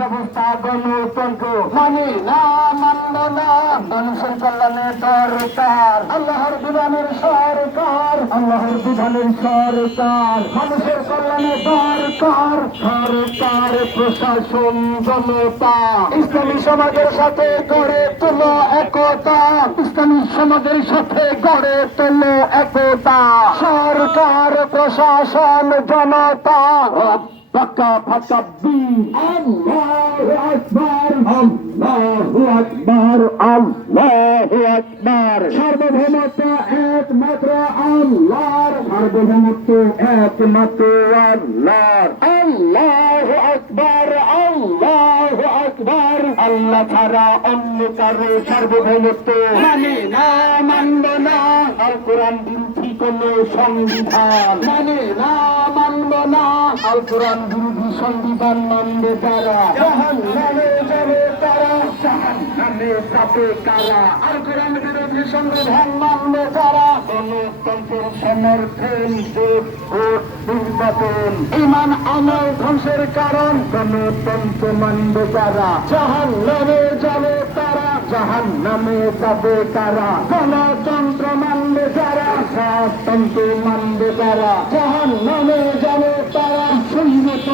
ব্যবস্থা গণতন্ত্র মানি না মানব না। মানুষের কল্যাণে দরকার আল্লাহর বিধানের সরকার। আল্লাহর বিধানের সরকার। মানুষের কল্যাণে দরকার। সরকার প্রশাসন জনতা। ইসলামী সমাজের সাথে গড়ে তোলো একতা। ইসলামী সমাজের সাথে গড়ে তোলো একতা। সরকার প্রশাসন জনতা। পাকা ফাঁকা বীর। আল্লাহু আকবার। আল্লাহু আকবার আল্লাহু আকবার। সার্বভৌমত্ব একমাত্র আল্লাহর। সার্বভৌমত্ব একমাত্র আল্লাহর। আল্লাহু আকবার আল্লাহু আকবার। আল্লাহ ছাড়া অন্য কারও সার্বভৌমত্ব মানে না মানব না। আল কোরআন বিরোধী কোন সংবিধান? মানে না না, আল কোরআন সংবিধান মানবে যারা জাহান যাবে তারা জাহান যাবে কারা আল কোরআন সংবিধান মানবে যারা গণতন্ত্রের সমর্থন ভোট নির্বাচন ইমান আমল ধ্বংসের কারণ। গণতন্ত্র মানবে যারা জাহান নামে যাবে তারা। জাহান নামে যাবে তারা। গণতন্ত্র মানবে যারা শাসতন্ত্র মানবে তারা। জাহান নামে তারা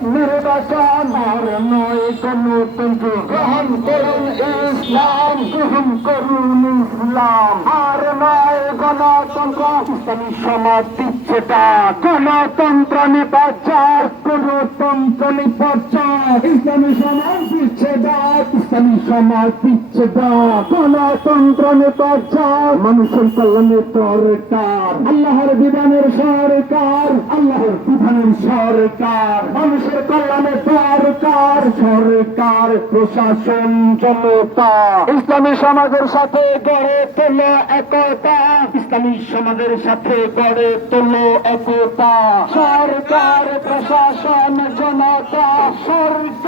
আর নয় গণতন্ত্র গ্রহণ করুন ইসলাম গ্রহণ করুন ইসলাম। আর নয়, গণতন্ত্র ইসলামী সমাজ গণতন্ত্র নিপাচার গণতন্ত্র নিপাচার ইসলামী ইসলামী সমাজ দিচ্ছে গণতন্ত্র নিপাচার মানুষের কল্যাণের সরকার আল্লাহর বিধানের সরকার আল্লাহর বিধানের সরকার মানুষের কল্যাণের সরকার সরকার প্রশাসন জনতা ইসলামী সমাজের সাথে গড়ে তোলো একতা। ইসলামী সমাজের সাথে গড়ে তোলো একতা। সরকার, প্রশাসন, জনতা, সরকার